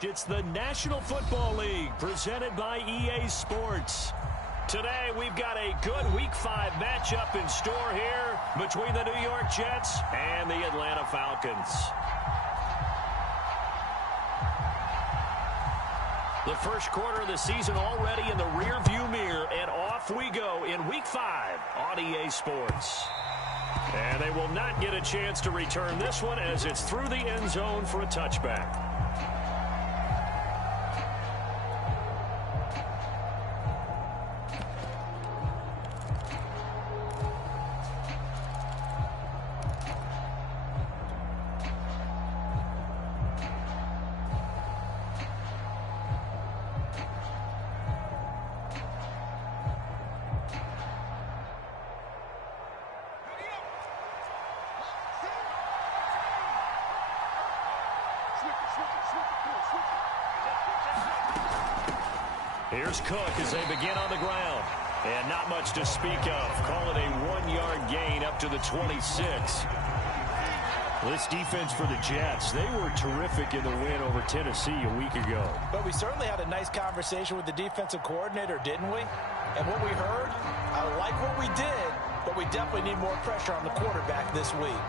It's the National Football League presented by EA Sports. Today, we've got a good Week 5 matchup in store here between the New York Jets and the Atlanta Falcons. The first quarter of the season already in the rearview mirror, and off we go in Week 5 on EA Sports. And they will not get a chance to return this one as it's through the end zone for a touchback. Here's Cook as they begin on the ground. And not much to speak of. Call it a 1-yard gain up to the 26. This defense for the Jets, they were terrific in the win over Tennessee a week ago. But we certainly had a nice conversation with the defensive coordinator, didn't we? And what we heard, I like what we did, but we definitely need more pressure on the quarterback this week.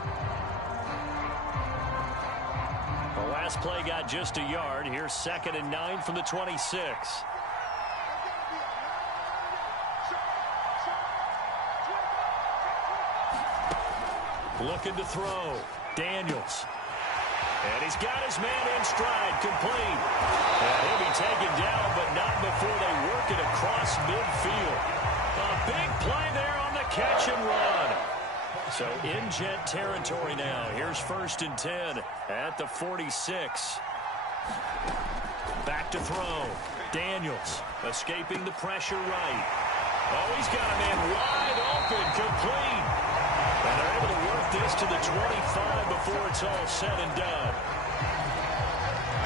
The last play got just a yard. Here's 2nd and 9 from the 26. Looking to throw. Daniels. And he's got his man in stride, complete. And he'll be taken down, but not before they work it across midfield. A big play there on the catch and run. So in Jet territory now. Here's 1st and 10 at the 46. Back to throw. Daniels escaping the pressure right. Oh, he's got a man wide open, complete. And they're able to work this to the 25 before it's all said and done.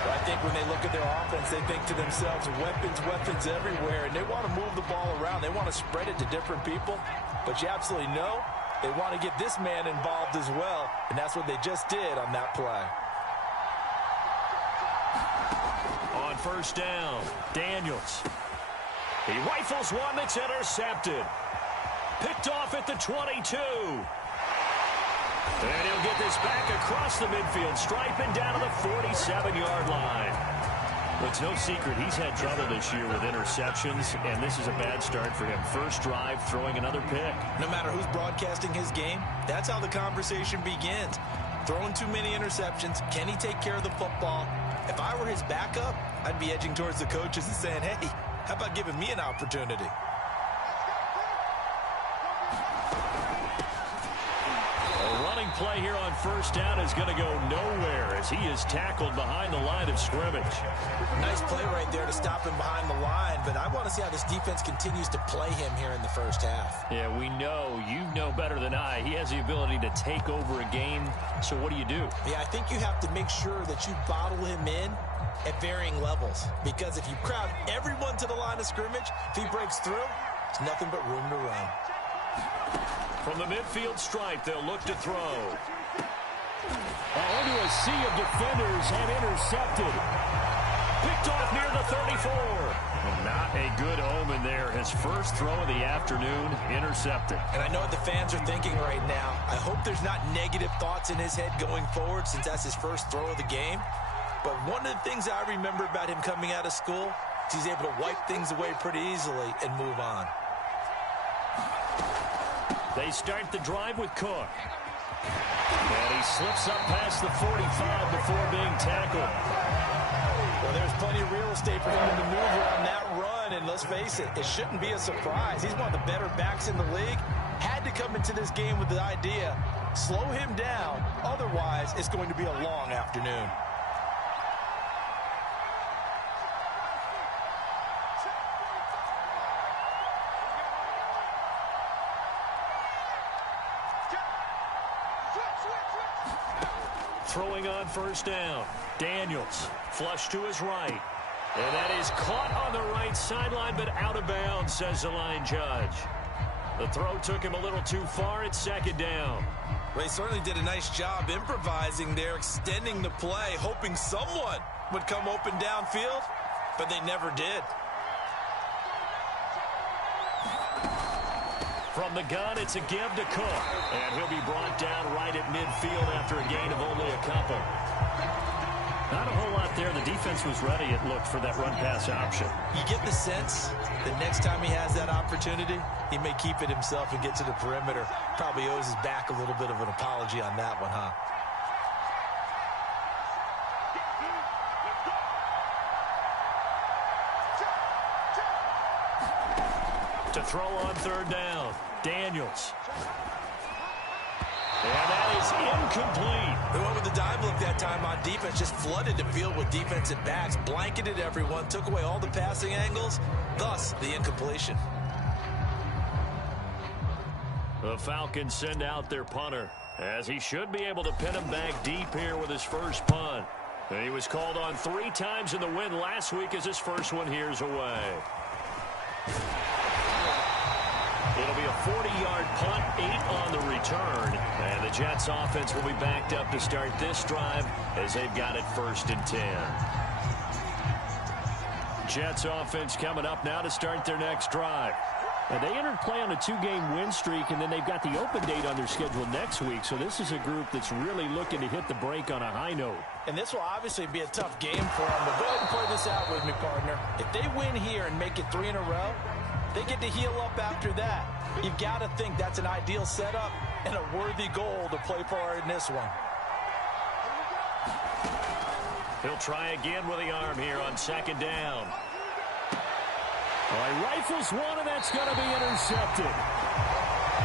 I think when they look at their offense, they think to themselves, weapons everywhere, and they want to move the ball around. They want to spread it to different people, but you absolutely know they want to get this man involved as well, and that's what they just did on that play. On 1st down, Daniels. He rifles one that's intercepted. Picked off at the 22. And he'll get this back across the midfield, striping down to the 47-yard line. It's no secret he's had trouble this year with interceptions, and this is a bad start for him. First drive, throwing another pick. No matter who's broadcasting his game, that's how the conversation begins. Throwing too many interceptions, can he take care of the football? If I were his backup, I'd be edging towards the coaches and saying, hey, how about giving me an opportunity? Play here on 1st down is going to go nowhere as he is tackled behind the line of scrimmage. Nice play right there to stop him behind the line, but I want to see how this defense continues to play him here in the first half. Yeah, we know. You know better than I. He has the ability to take over a game, so what do you do? Yeah, I think you have to make sure that you bottle him in at varying levels, because if you crowd everyone to the line of scrimmage, if he breaks through, it's nothing but room to run. From the midfield stripe, they'll look to throw. Into a sea of defenders and intercepted. Picked off near the 34. Not a good omen there. His first throw of the afternoon, intercepted. And I know what the fans are thinking right now. I hope there's not negative thoughts in his head going forward since that's his first throw of the game. But one of the things I remember about him coming out of school is he's able to wipe things away pretty easily and move on. They start the drive with Cook. And he slips up past the 45 before being tackled. Well, there's plenty of real estate for him to maneuver on that run, and let's face it, it shouldn't be a surprise. He's one of the better backs in the league. Had to come into this game with the idea, slow him down, otherwise it's going to be a long afternoon. Throwing on 1st down. Daniels, flush to his right. And that is caught on the right sideline, but out of bounds, says the line judge. The throw took him a little too far at 2nd down. Well, he certainly did a nice job improvising there, extending the play, hoping someone would come open downfield, but they never did. From the gun, it's a give to Cook. And he'll be brought down right at midfield after a gain of only a couple. Not a whole lot there. The defense was ready, it looked, for that run-pass option. You get the sense that next time he has that opportunity, he may keep it himself and get to the perimeter. Probably owes his back a little bit of an apology on that one, huh? To throw on third down, Daniels. And that is incomplete. They went with the dive look that time on defense, just flooded the field with defensive backs, blanketed everyone, took away all the passing angles, thus the incompletion. The Falcons send out their punter, as he should be able to pin him back deep here with his first punt. And he was called on 3 times in the win last week as his first one here's away. It'll be a 40-yard punt, 8 on the return. And the Jets offense will be backed up to start this drive as they've got it 1st and 10. Jets offense coming up now to start their next drive. And they entered play on a 2-game win streak, and then they've got the open date on their schedule next week. So this is a group that's really looking to hit the break on a high note. And this will obviously be a tough game for them. But go ahead and play this out with me, partner. If they win here and make it 3 in a row, they get to heal up after that. You've got to think that's an ideal setup and a worthy goal to play for in this one. He'll try again with the arm here on 2nd down. He rifles one, and that's going to be intercepted.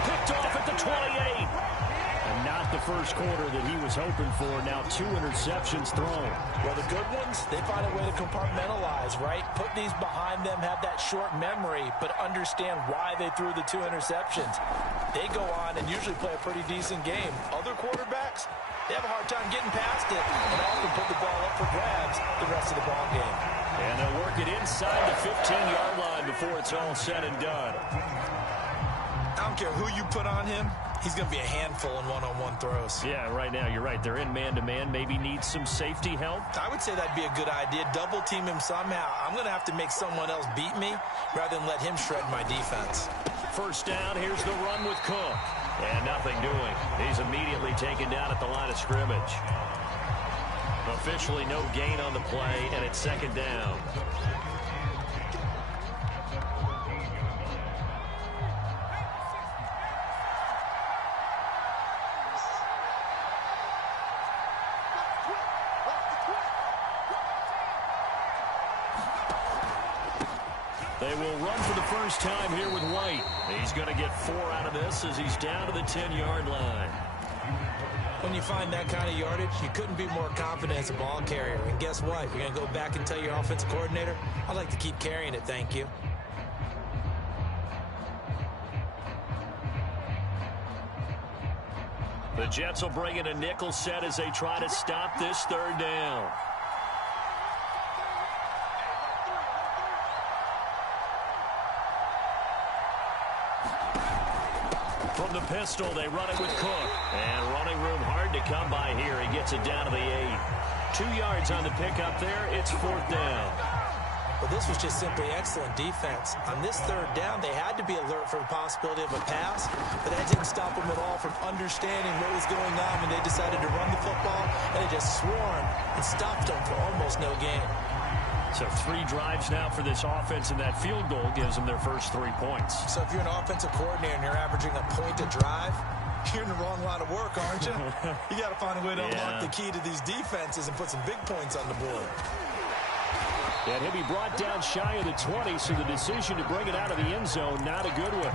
Picked off at the 28. And not the first quarter that he was hoping for. Now 2 interceptions thrown. Well, the good ones, they find a way to compartmentalize, right? Put these behind them, have that short memory, but understand why they threw the 2 interceptions. They go on and usually play a pretty decent game. Other quarterbacks, they have a hard time getting past it and often put the ball up for grabs the rest of the ball game. And they'll work it inside the 15-yard line before it's all said and done. I don't care who you put on him. He's going to be a handful in one-on-one throws. Yeah, right now, you're right. They're in man-to-man. Maybe need some safety help. I would say that'd be a good idea. Double team him somehow. I'm going to have to make someone else beat me rather than let him shred my defense. 1st down, here's the run with Cook. And nothing doing. He's immediately taken down at the line of scrimmage. Officially no gain on the play, and it's 2nd down. They will run for the first time here with White. He's going to get 4 out of this as he's down to the 10-yard line. When you find that kind of yardage, you couldn't be more confident as a ball carrier. And guess what? You're going to go back and tell your offensive coordinator, I'd like to keep carrying it, thank you. The Jets will bring in a nickel set as they try to stop this 3rd down. From the pistol, they run it with Cook. And running room hard to come by here. He gets it down to the 8. 2 yards on the pickup there. It's 4th down. Well, this was just simply excellent defense. On this 3rd down, they had to be alert for the possibility of a pass, but that didn't stop them at all from understanding what was going on when they decided to run the football, and they just swarmed and stopped them for almost no gain. So 3 drives now for this offense, and that field goal gives them their first 3 points. So if you're an offensive coordinator and you're averaging a point a drive, you're in the wrong line of work, aren't you? You got to find a way to unlock the key to these defenses and put some big points on the board. And he'll be brought down shy of the 20, so the decision to bring it out of the end zone, not a good one.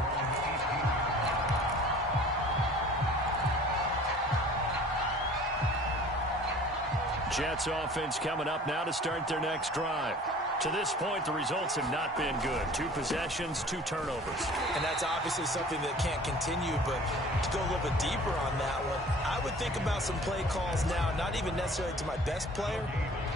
Jets offense coming up now to start their next drive. To this point, the results have not been good. 2 possessions, 2 turnovers. And that's obviously something that can't continue, but to go a little bit deeper on that one, I would think about some play calls now, not even necessarily to my best player,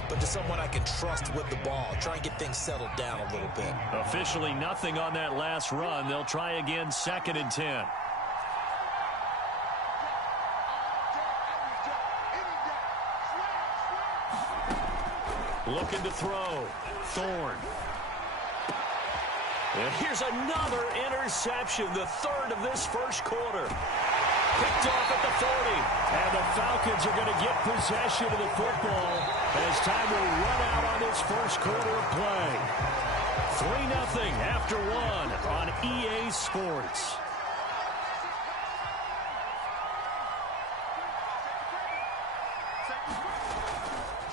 but to someone I can trust with the ball. Try and get things settled down a little bit. Officially nothing on that last run. They'll try again 2nd and 10. Looking to throw. Thorne. And here's another interception, the third of this first quarter. Picked off at the 40. And the Falcons are going to get possession of the football as time will run out on this first quarter of play. 3-0 after one on EA Sports.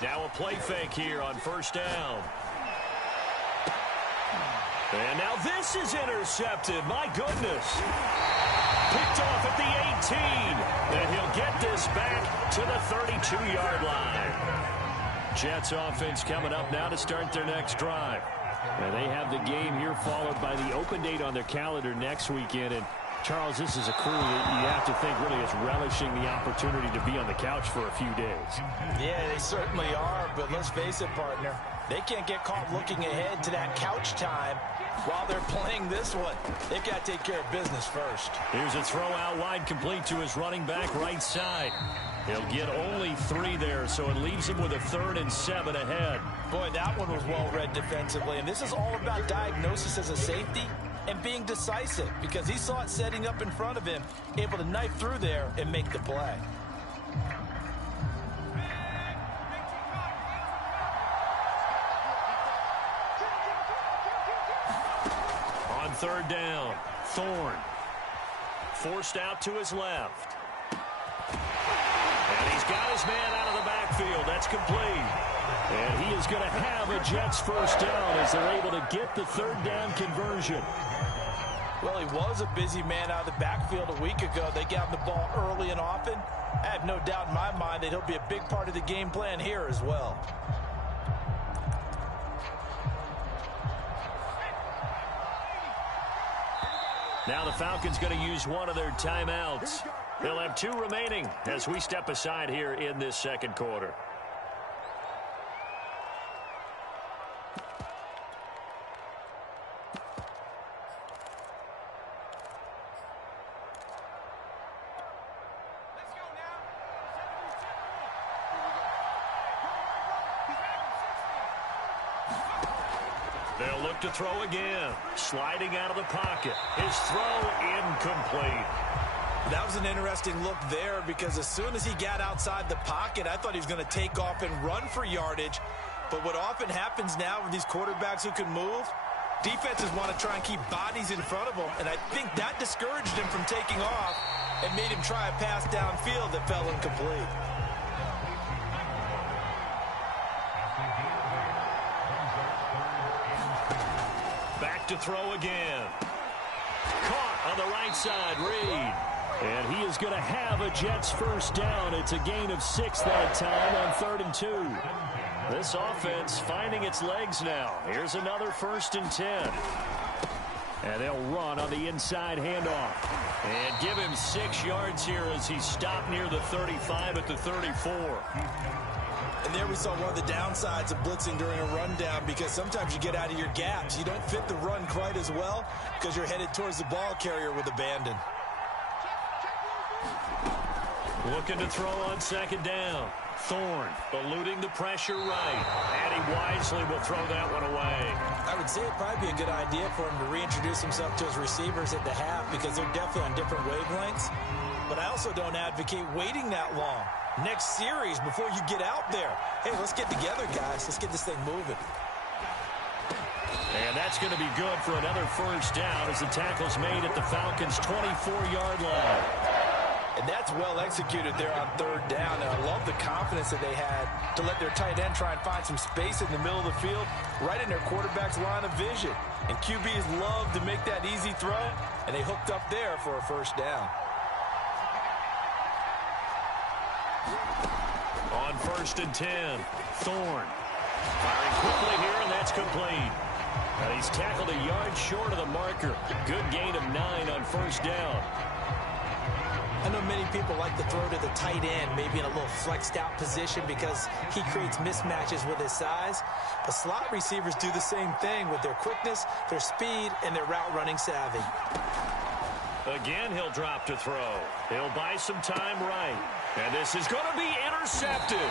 Now a play fake here on first down. And now this is intercepted. My goodness. Picked off at the 18. And he'll get this back to the 32-yard line. Jets offense coming up now to start their next drive. And they have the game here followed by the open date on their calendar next weekend. And Charles, this is a crew that you have to think really is relishing the opportunity to be on the couch for a few days. Yeah, they certainly are, but let's face it, partner. They can't get caught looking ahead to that couch time while they're playing this one. They've got to take care of business first. Here's a throw out wide, complete to his running back right side. He'll get only 3 there, so it leaves him with a 3rd and 7 ahead. Boy, that one was well read defensively, and this is all about diagnosis as a safety and being decisive, because he saw it setting up in front of him, able to knife through there and make the play. On 3rd down, Thorne. Forced out to his left. And he's got his man out of the backfield. That's complete. And he is going to have a Jets first down as they're able to get the 3rd down conversion. Well, he was a busy man out of the backfield a week ago. They got him the ball early and often. I have no doubt in my mind that he'll be a big part of the game plan here as well. Now the Falcons going to use one of their timeouts. They'll have 2 remaining as we step aside here in this second quarter. They'll look to throw again. Sliding out of the pocket. His throw incomplete. That was an interesting look there, because as soon as he got outside the pocket, I thought he was going to take off and run for yardage. But what often happens now with these quarterbacks who can move, defenses want to try and keep bodies in front of them. And I think that discouraged him from taking off and made him try a pass downfield that fell incomplete. To throw again. Caught on the right side, Reed. And he is going to have a Jets first down. It's a gain of 6 that time on 3rd and 2. This offense finding its legs now. Here's another 1st and 10. And they'll run on the inside handoff. And give him 6 yards here as he stopped near the 35 at the 34. And there we saw one of the downsides of blitzing during a rundown, because sometimes you get out of your gaps. You don't fit the run quite as well because you're headed towards the ball carrier with abandon. Looking to throw on 2nd down. Thorne eluding the pressure right. And he wisely will throw that one away. I would say it'd probably be a good idea for him to reintroduce himself to his receivers at the half, because they're definitely on different wavelengths. But I also don't advocate waiting that long. Next series, before you get out there, hey, let's get together, guys. Let's get this thing moving. And that's going to be good for another first down as the tackle's made at the Falcons' 24-yard line. And that's well executed there on 3rd down. And I love the confidence that they had to let their tight end try and find some space in the middle of the field, right in their quarterback's line of vision. And QBs love to make that easy throw, and they hooked up there for a first down. On 1st and 10, Thorne firing quickly here, and that's complete. And he's tackled a yard short of the marker. Good gain of 9 on 1st down. I know many people like to throw to the tight end, maybe in a little flexed out position, because he creates mismatches with his size. But slot receivers do the same thing with their quickness, their speed, and their route running savvy. Again, he'll drop to throw. He'll buy some time right. And this is going to be intercepted.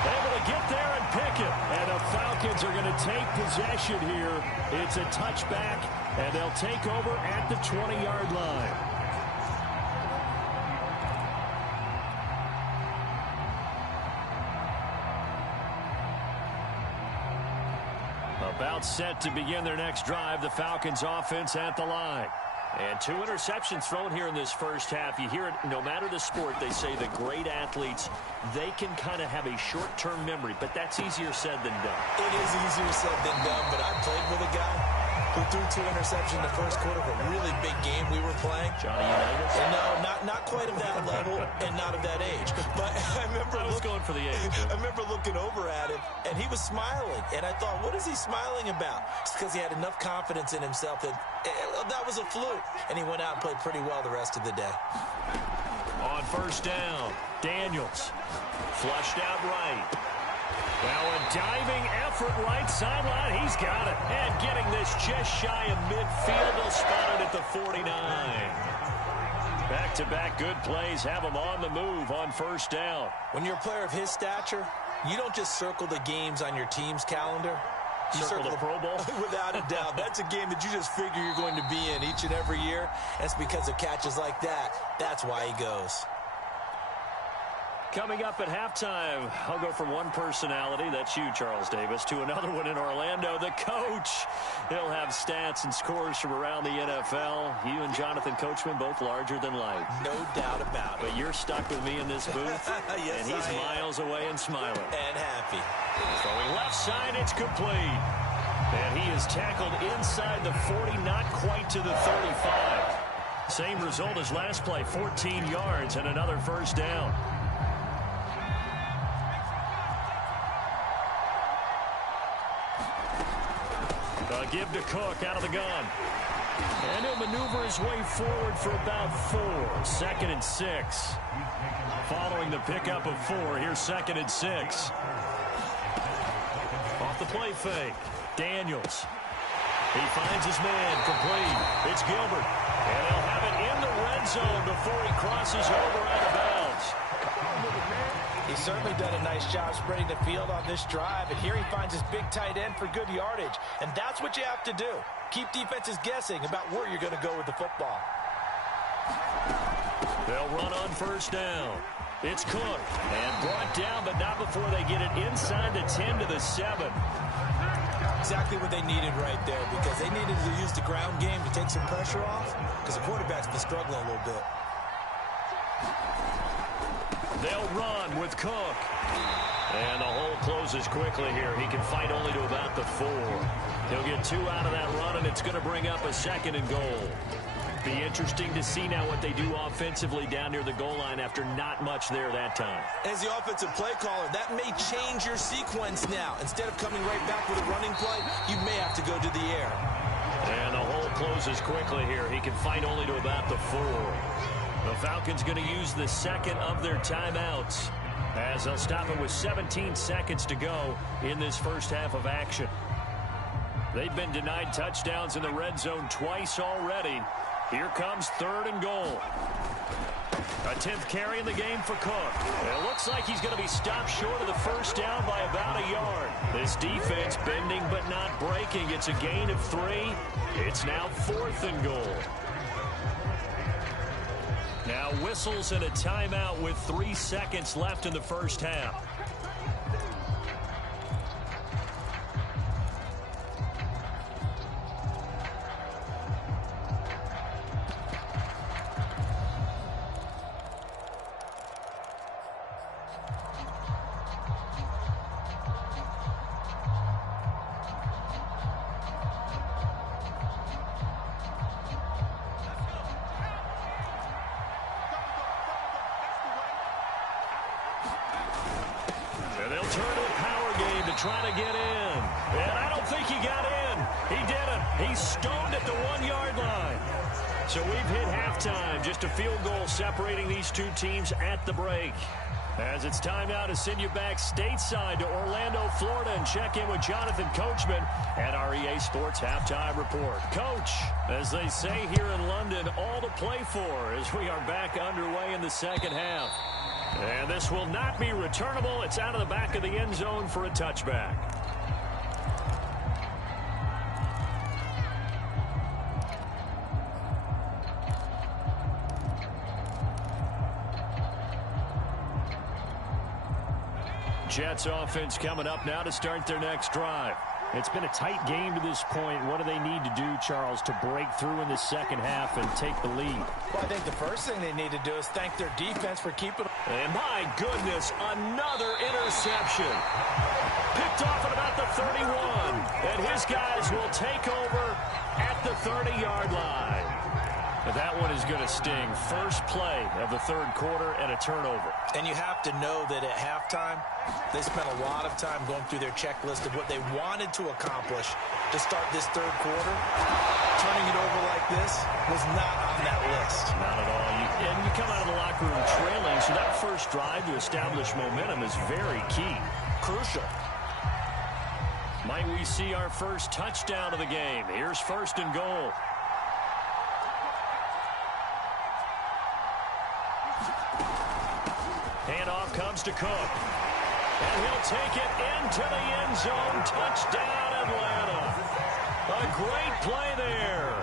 Able to get there and pick it. And the Falcons are going to take possession here. It's a touchback, and they'll take over at the 20-yard line. About set to begin their next drive, the Falcons offense at the line. And 2 interceptions thrown here in this first half. You hear it, no matter the sport, they say the great athletes, they can kind of have a short-term memory, but that's easier said than done. It is easier said than done, but I played with a guy who threw 2 interceptions in the first quarter of a really big game we were playing. Johnny Unitas? No, not quite of that level and not of that age. But I remember going for the age. I remember looking over at him, and he was smiling. And I thought, what is he smiling about? It's because he had enough confidence in himself that that was a fluke. And he went out and played pretty well the rest of the day. On first down, Daniels. Flushed out right. Now a diving effort right sideline. He's got it. And getting this just shy of midfield. They'll spot it at the 49. Back-to-back good plays have him on the move on first down. When you're a player of his stature, you don't just circle the games on your team's calendar. You circle the Pro Bowl? Without a doubt. That's a game that you just figure you're going to be in each and every year. And it's because of catches like that. That's why he goes. Coming up at halftime, I'll go from one personality, that's you, Charles Davis, to another one in Orlando, the coach. He'll have stats and scores from around the NFL. You and Jonathan Coachman, both larger than life. No doubt about it. But you're stuck with me in this booth, yes, and he's miles away and smiling. And happy. Throwing left side, it's complete. And he is tackled inside the 40, not quite to the 35. Same result as last play, 14 yards and another first down. Give to Cook out of the gun. And he'll maneuver his way forward for about 4. 2nd and 6. Following the pickup of 4, here's 2nd and 6. Off the play fake. Daniels. He finds his man complete. It's Gilbert. And he'll have it in the red zone before he crosses over out of bounds. He's certainly done a nice job spreading the field on this drive, and here he finds his big tight end for good yardage. And that's what you have to do. Keep defenses guessing about where you're going to go with the football. They'll run on first down. It's Cook. And brought down, but not before they get it inside the 10 to the 7. Exactly what they needed right there, because they needed to use the ground game to take some pressure off, because the quarterback's been struggling a little bit. They'll run with Cook. And the hole closes quickly here. He can fight only to about the 4. He'll get 2 out of that run, and it's going to bring up a 2nd and goal. Be interesting to see now what they do offensively down near the goal line after not much there that time. As the offensive play caller, that may change your sequence now. Instead of coming right back with a running play, you may have to go to the air. And the hole closes quickly here. He can fight only to about the 4. The Falcons going to use the 2nd of their timeouts as they'll stop it with 17 seconds to go in this first half of action. They've been denied touchdowns in the red zone twice already. Here comes 3rd and goal. A 10th carry in the game for Cook. It looks like he's going to be stopped short of the first down by about a yard. This defense bending but not breaking. It's a gain of 3. It's now 4th and goal. Now whistles and a timeout with 3 seconds left in the first half. Trying to get in. And I don't think he got in. He didn't. He's stoned at the 1-yard line. So we've hit halftime. Just a field goal separating these two teams at the break. As it's time now to send you back stateside to Orlando, Florida, and check in with Jonathan Coachman at our EA Sports Halftime Report. Coach, as they say here in London, all to play for as we are back underway in the second half. And this will not be returnable. It's out of the back of the end zone for a touchback. Jets offense coming up now to start their next drive. It's been a tight game to this point. What do they need to do, Charles, to break through in the second half and take the lead? Well, I think the first thing they need to do is thank their defense for keeping them. And my goodness, another interception. Picked off at about the 31. And his guys will take over at the 30-yard line. And that one is going to sting. First play of the third quarter and a turnover. And you have to know that at halftime, they spent a lot of time going through their checklist of what they wanted to accomplish to start this third quarter. Turning it over like this was not on that list. Not at all. And you come out of the locker room trailing, so that first drive to establish momentum is very key. Crucial. Might we see our first touchdown of the game? Here's first and goal. Handoff comes to Cook. And he'll take it into the end zone. Touchdown, Atlanta. A great play there.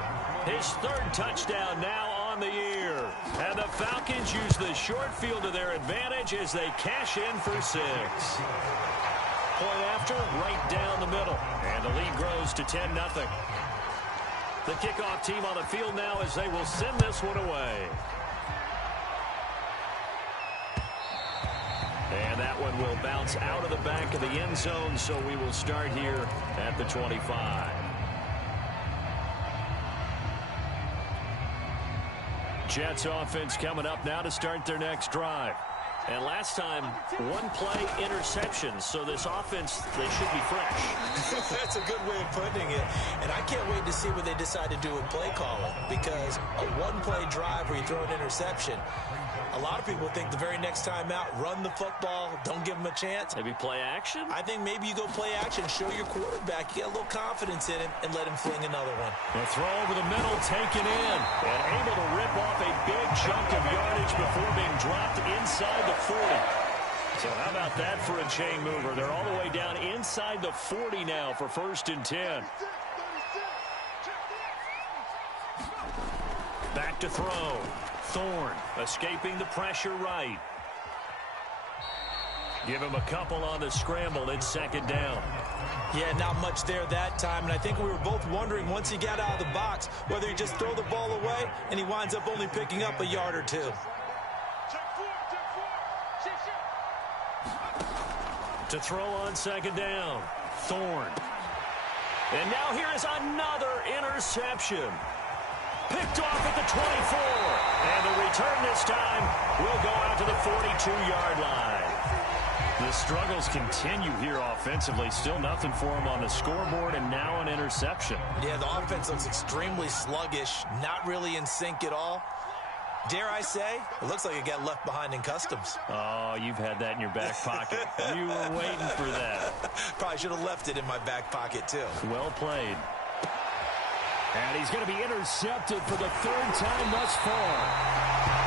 His third touchdown now on the year. And the Falcons use the short field to their advantage as they cash in for 6. Point after, right down the middle. And the lead grows to 10-0. The kickoff team on the field now as they will send this one away. And that one will bounce out of the back of the end zone, so we will start here at the 25. Jets offense coming up now to start their next drive. And last time, one play interception, so this offense, they should be fresh. That's a good way of putting it. And I can't wait to see what they decide to do with play calling, because a one-play drive where you throw an interception, a lot of people think the very next time out, run the football, don't give them a chance. Maybe play action? I think maybe you go play action, show your quarterback, you get a little confidence in him, and let him fling another one. The throw over the middle, taken in, and able to rip off a big chunk of yardage before being dropped inside the 40. So how about that for a chain mover? They're all the way down inside the 40 now for first and 10. Back to throw. Thorne escaping the pressure right. Give him a couple on the scramble. It's second down. Yeah, not much there that time, and I think we were both wondering once he got out of the box whether he just throw the ball away and he winds up only picking up a yard or two. To throw on second down. Thorne. And now here is another interception. Picked off at the 24. And the return this time will go out to the 42-yard line. The struggles continue here offensively. Still nothing for him on the scoreboard, and now an interception. Yeah, the offense looks extremely sluggish, not really in sync at all. Dare I say, it looks like it got left behind in customs. Oh, you've had that in your back pocket. You were waiting for that. Probably should have left it in my back pocket, too. Well played. And he's going to be intercepted for the third time thus far.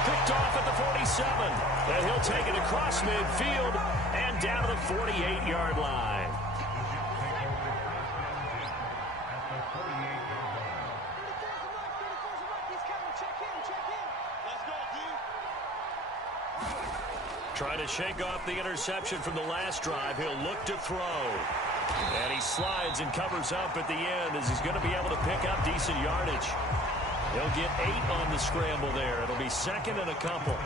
Picked off at the 47. And he'll take it across midfield and down to the 48-yard line. Trying to shake off the interception from the last drive. He'll look to throw. And he slides and covers up at the end as he's going to be able to pick up decent yardage. He'll get 8 on the scramble there. It'll be second and a couple.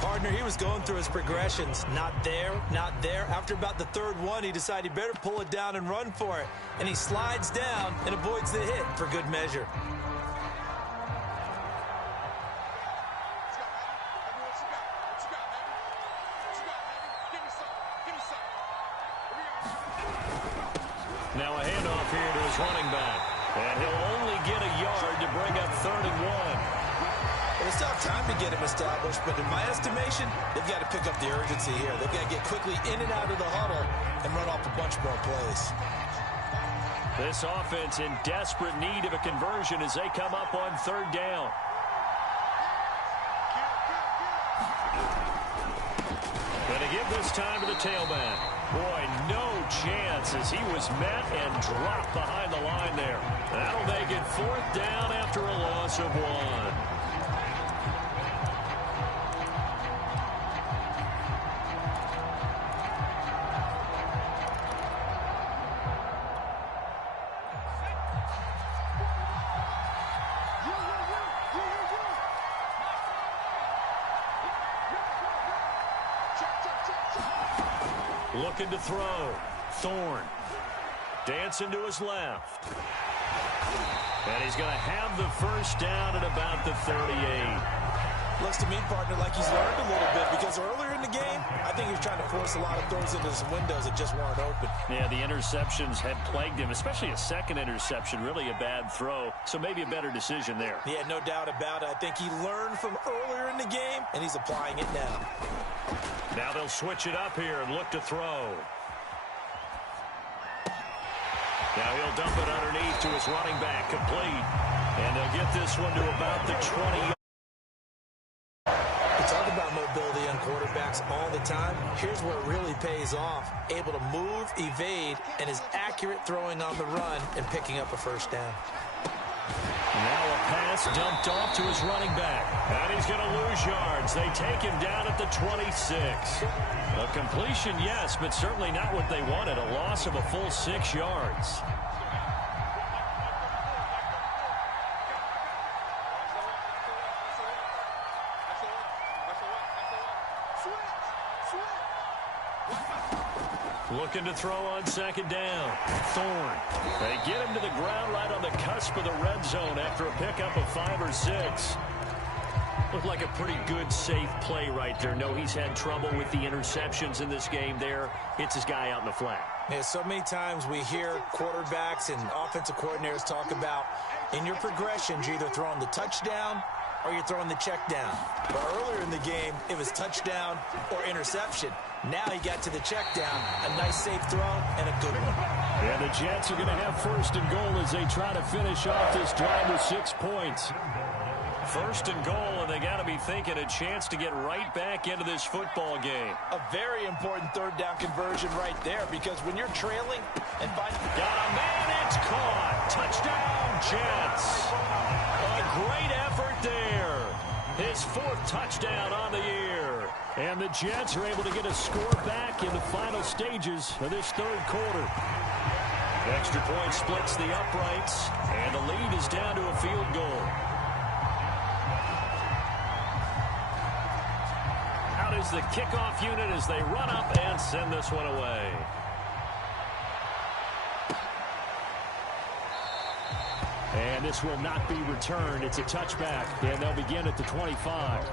Partner, he was going through his progressions. Not there, not there. After about the third one, he decided he better pull it down and run for it. And he slides down and avoids the hit for good measure. Now a handoff here to his running back. And he'll only get a yard to bring up 3rd and 1. Well, it's not time to get him established, but in my estimation, they've got to pick up the urgency here. They've got to get quickly in and out of the huddle and run off a bunch more plays. This offense in desperate need of a conversion as they come up on 3rd down. give this time to the tailback. Boy, no chance as he was met and dropped behind the line there. That'll make it 4th down after a loss of 1. Looking to throw. Thorne. Dancing to his left. And he's going to have the first down at about the 38. Looks to me, partner, like he's learned a little bit because earlier in the game, I think he was trying to force a lot of throws into some windows that just weren't open. Yeah, the interceptions had plagued him, especially a second interception, really a bad throw. So maybe a better decision there. Yeah, no doubt about it. I think he learned from earlier in the game, and he's applying it now. Now they'll switch it up here and look to throw. Now he'll dump it underneath to his running back, complete. And they'll get this one to about the 20. We talk about mobility on quarterbacks all the time. Here's where it really pays off. Able to move, evade, and is accurate throwing on the run and picking up a first down. Now a pass dumped off to his running back. And he's going to lose yards. They take him down at the 26. A completion, yes, but certainly not what they wanted. A loss of a full 6 yards. Looking to throw on 2nd down. Thorne. They get him to the ground right on the cusp of the red zone after a pickup of 5 or 6. Looked like a pretty good, safe play right there. No, he's had trouble with the interceptions in this game there. Hits his guy out in the flat. Yeah, so many times we hear quarterbacks and offensive coordinators talk about in your progressions, you're either throwing the touchdown or you're throwing the check down. But earlier in the game, it was touchdown or interception. Now he got to the check down. A nice safe throw and a good one. And the Jets are going to have 1st and goal as they try to finish off this drive with 6 points. 1st and goal, and they got to be thinking a chance to get right back into this football game. A very important 3rd down conversion right there, because when you're trailing and find... Got a man, it's caught. Touchdown, Jets. A great effort there. His 4th touchdown on the year. And the Jets are able to get a score back in the final stages of this 3rd quarter. Extra point splits the uprights, and the lead is down to a field goal. Out is the kickoff unit as they run up and send this one away. And this will not be returned. It's a touchback, and they'll begin at the 25.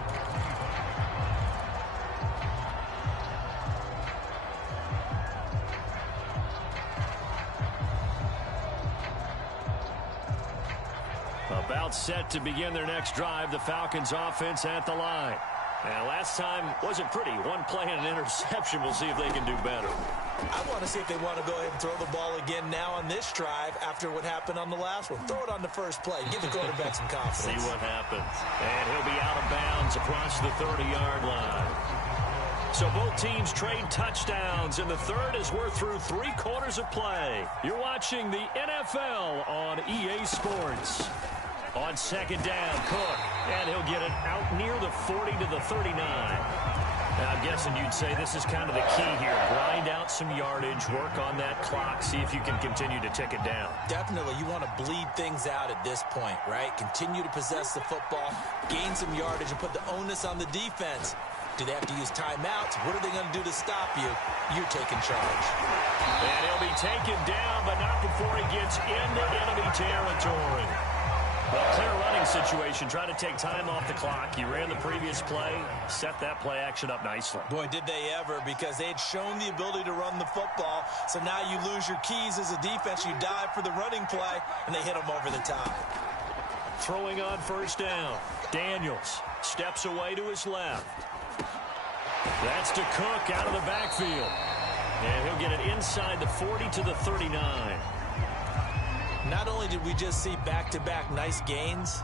About set to begin their next drive, the Falcons offense at the line. And last time wasn't pretty. One play and an interception. We'll see if they can do better. I want to see if they want to go ahead and throw the ball again now on this drive after what happened on the last one. Throw it on the first play. Give the quarterback some confidence. See what happens. And he'll be out of bounds across the 30-yard line. So both teams trade touchdowns, and the 3rd as we're through 3 quarters of play. You're watching the NFL on EA Sports. On 2nd down, Cook, and he'll get it out near the 40 to the 39. Now, I'm guessing you'd say this is kind of the key here. Grind out some yardage, work on that clock, see if you can continue to tick it down. Definitely. You want to bleed things out at this point, right? Continue to possess the football, gain some yardage, and put the onus on the defense. Do they have to use timeouts? What are they going to do to stop you? You're taking charge. And he'll be taken down, but not before he gets into enemy territory. A clear running situation, trying to take time off the clock. He ran the previous play, set that play action up nicely. Boy, did they ever, because they had shown the ability to run the football. So now you lose your keys as a defense. You dive for the running play, and they hit them over the top. Throwing on 1st down. Daniels steps away to his left. That's to Cook out of the backfield. And he'll get it inside the 40 to the 39. Not only did we just see back-to-back nice gains,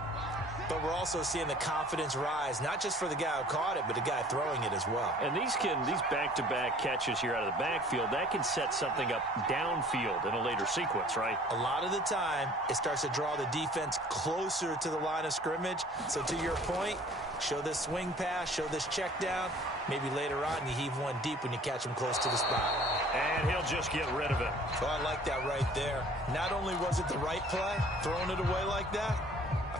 but we're also seeing the confidence rise, not just for the guy who caught it, but the guy throwing it as well. And these back-to-back catches here out of the backfield, that can set something up downfield in a later sequence, right? A lot of the time, it starts to draw the defense closer to the line of scrimmage. So to your point, show this swing pass, show this check down. Maybe later on you heave one deep when you catch him close to the spot. And he'll just get rid of it. So I like that right there. Not only was it the right play, throwing it away like that,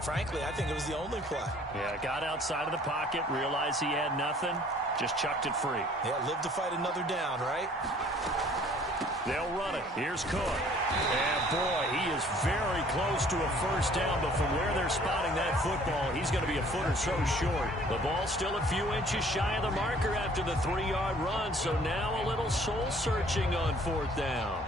frankly, I think it was the only play. Yeah, got outside of the pocket, realized he had nothing, just chucked it free. Yeah, live to fight another down, right? They'll run it. Here's Cook. And, boy, he is very close to a first down, but from where they're spotting that football, he's going to be a foot or so short. The ball's still a few inches shy of the marker after the 3-yard run, so now a little soul-searching on fourth down.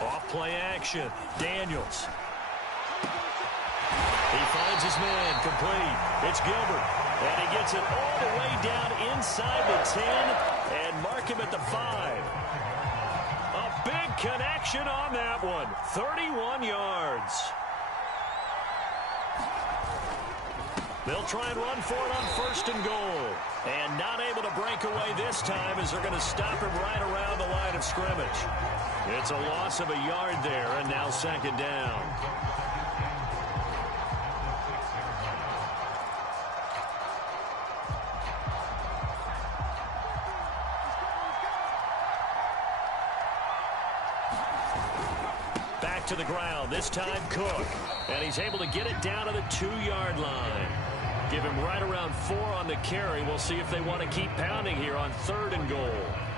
Off-play action. Daniels. He finds his man, complete. It's Gilbert, and he gets it all the way down inside the 10 and mark him at the 5. A big connection on that one, 31 yards. They'll try and run for it on first and goal. And not able to break away this time as they're going to stop him right around the line of scrimmage. It's a loss of a yard there, and now second down. Back to the ground, this time Cook. And he's able to get it down to the 2-yard line. Give him right around 4 on the carry. We'll see if they want to keep pounding here on third and goal.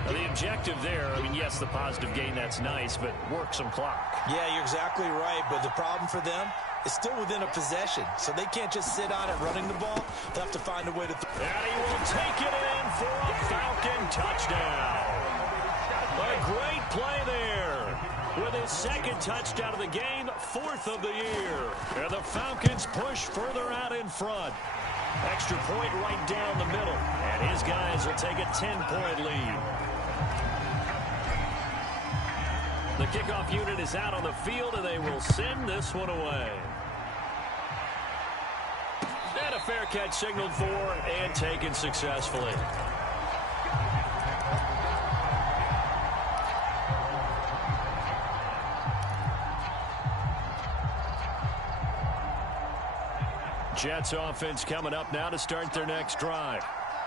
Now, the objective there, I mean, yes, the positive gain, that's nice, but work some clock. Yeah, you're exactly right, but the problem for them is still within a possession, so they can't just sit on it running the ball. They'll have to find a way to... And he will take it in for a Falcon touchdown. A great play there. With his second touchdown of the game, 4th of the year. And the Falcons push further out in front. Extra point right down the middle. And his guys will take a 10-point lead. The kickoff unit is out on the field, and they will send this one away. And a fair catch signaled for and taken successfully. Jets offense coming up now to start their next drive.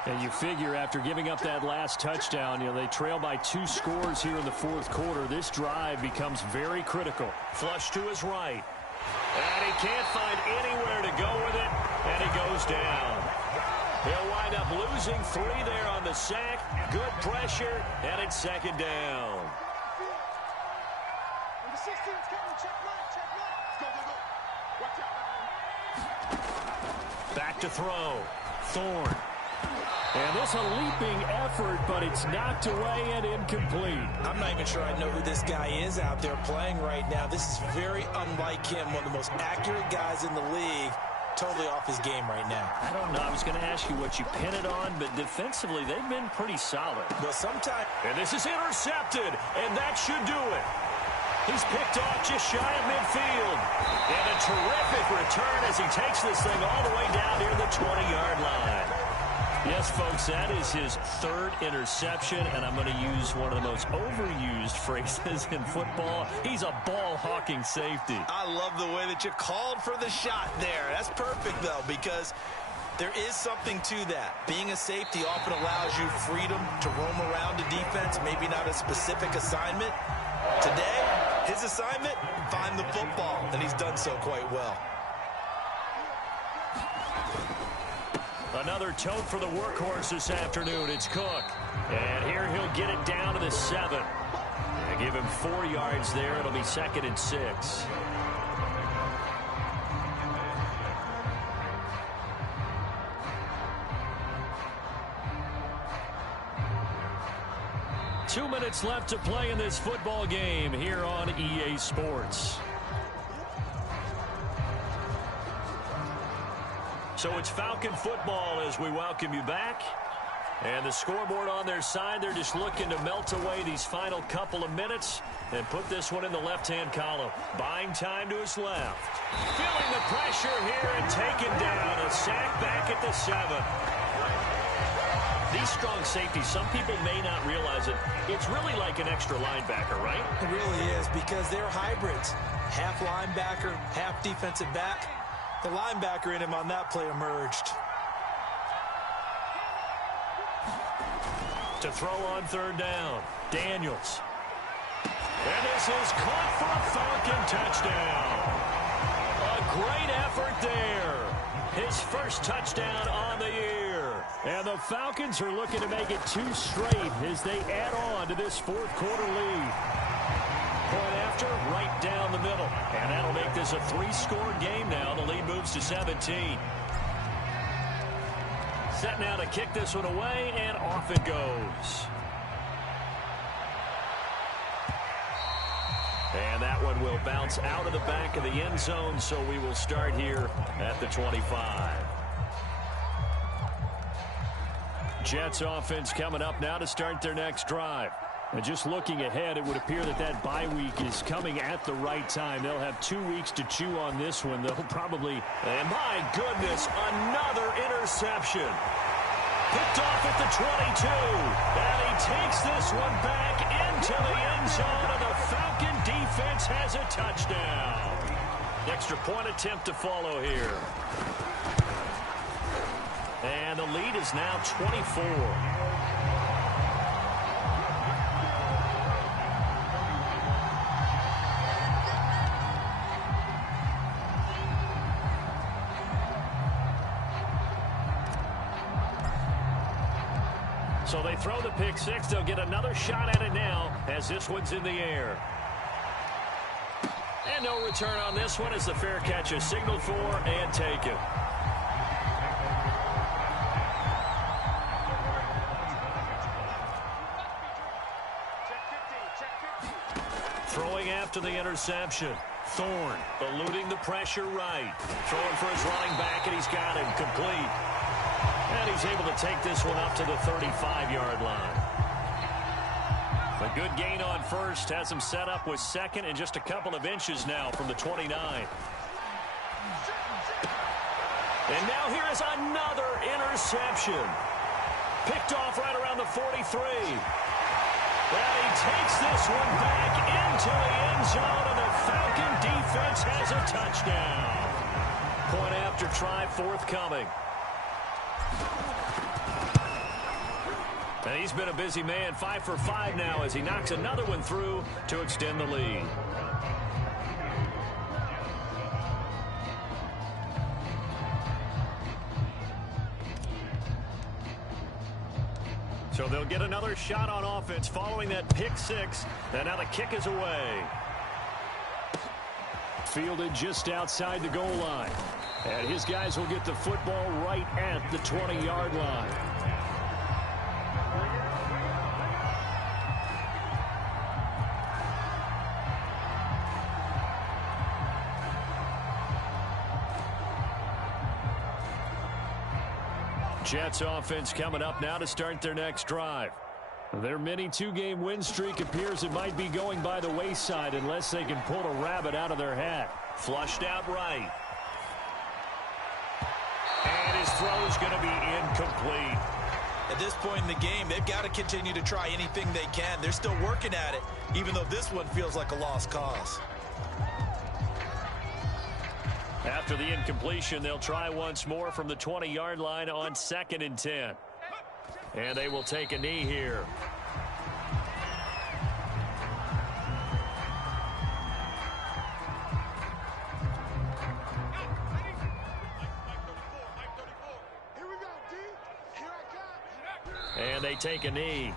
And you figure after giving up that last touchdown, you know, they trail by 2 scores here in the fourth quarter. This drive becomes very critical. Flush to his right. And he can't find anywhere to go with it, and he goes down. He'll wind up losing 3 there on the sack. Good pressure, and it's second down. Number 16's coming. Check right. Go. Watch out. Back to throw. Thorne. And this a leaping effort, but it's knocked away and incomplete. I'm not even sure I know who this guy is out there playing right now. This is very unlike him, one of the most accurate guys in the league. Totally off his game right now. I don't know. I was going to ask you what you pin it on, but defensively, they've been pretty solid. Well, sometimes... And this is intercepted, and that should do it. He's picked off just shy of midfield. And a terrific return as he takes this thing all the way down near the 20-yard line. Yes, folks, that is his 3rd interception, and I'm going to use one of the most overused phrases in football. He's a ball-hawking safety. I love the way that you called for the shot there. That's perfect, though, because there is something to that. Being a safety often allows you freedom to roam around the defense, maybe not a specific assignment. Today, his assignment, find the football, and he's done so quite well. Another tote for the workhorse this afternoon. It's Cook. And here he'll get it down to the 7. And give him 4 yards there. It'll be 2nd and 6. Two minutes left to play in this football game here on EA Sports. So it's Falcon football as we welcome you back. And the scoreboard on their side, they're just looking to melt away these final couple of minutes and put this one in the left-hand column. Buying time to his left. Feeling the pressure here and taken down. A sack back at the 7. These strong safeties, some people may not realize it. It's really like an extra linebacker, right? It really is, because they're hybrids. Half linebacker, half defensive back. The linebacker in him on that play emerged. To throw on third down, Daniels. And this is caught for a Falcon touchdown. A great effort there. His first touchdown on the year. And the Falcons are looking to make it 2 straight as they add on to this fourth quarter lead. Point after, right down the middle. And that'll make this a 3-score game now. The lead moves to 17. Set now to kick this one away, and off it goes. And that one will bounce out of the back of the end zone, so we will start here at the 25. Jets offense coming up now to start their next drive. And just looking ahead, it would appear that that bye week is coming at the right time. They'll have 2 weeks to chew on this one. They'll probably, and my goodness, another interception. Picked off at the 22. And he takes this one back into the end zone, and the Falcon defense has a touchdown. Extra point attempt to follow here. And the lead is now 24. So they throw the pick six. They'll get another shot at it now as this one's in the air. And no return on this one as the fair catch is signaled for and taken. Throwing after the interception. Thorne eluding the pressure right. Throwing for his running back, and he's got him complete. And he's able to take this one up to the 35-yard line. A good gain on first has him set up with second and just a couple of inches now from the 29. And now here is another interception. Picked off right around the 43. And he takes this one back into the end zone, and the Falcon defense has a touchdown. Point after try forthcoming. And he's been a busy man, 5 for 5 now as he knocks another one through to extend the lead. So they'll get another shot on offense following that pick six. And now the kick is away. Fielded just outside the goal line. And his guys will get the football right at the 20-yard line. Jets offense coming up now to start their next drive. Their mini 2-game win streak appears it might be going by the wayside unless they can pull a rabbit out of their hat. Flushed out right. And his throw is going to be incomplete. At this point in the game, they've got to continue to try anything they can. They're still working at it, even though this one feels like a lost cause. After the incompletion, they'll try once more from the 20-yard line on 2nd and 10. And they will take a knee here. And they take a knee.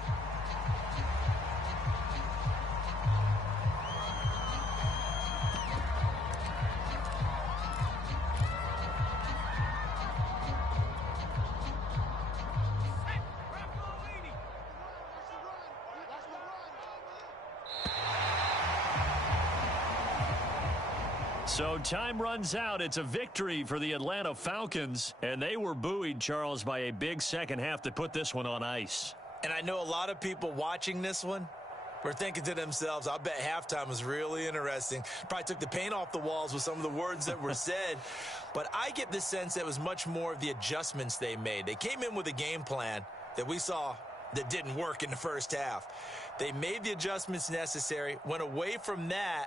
So time runs out. It's a victory for the Atlanta Falcons, and they were buoyed, Charles, by a big second half to put this one on ice. And I know a lot of people watching this one were thinking to themselves, I bet halftime was really interesting. Probably took the paint off the walls with some of the words that were said. But I get the sense that it was much more of the adjustments they made. They came in with a game plan that we saw that didn't work in the first half. They made the adjustments necessary, went away from that,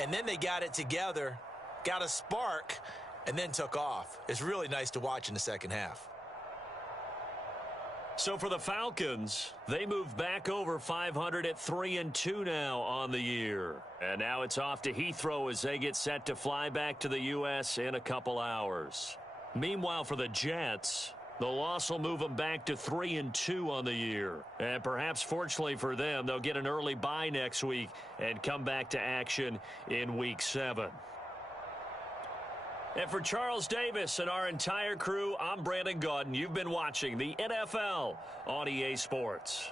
and then they got it together, got a spark, and then took off. It's really nice to watch in the second half. So for the Falcons, they move back over 500 at 3-2 now on the year. And now it's off to Heathrow as they get set to fly back to the U.S. in a couple hours. Meanwhile, for the Jets, the loss will move them back to 3-2 on the year. And perhaps fortunately for them, they'll get an early bye next week and come back to action in Week 7. And for Charles Davis and our entire crew, I'm Brandon Gaudin. You've been watching the NFL on EA Sports.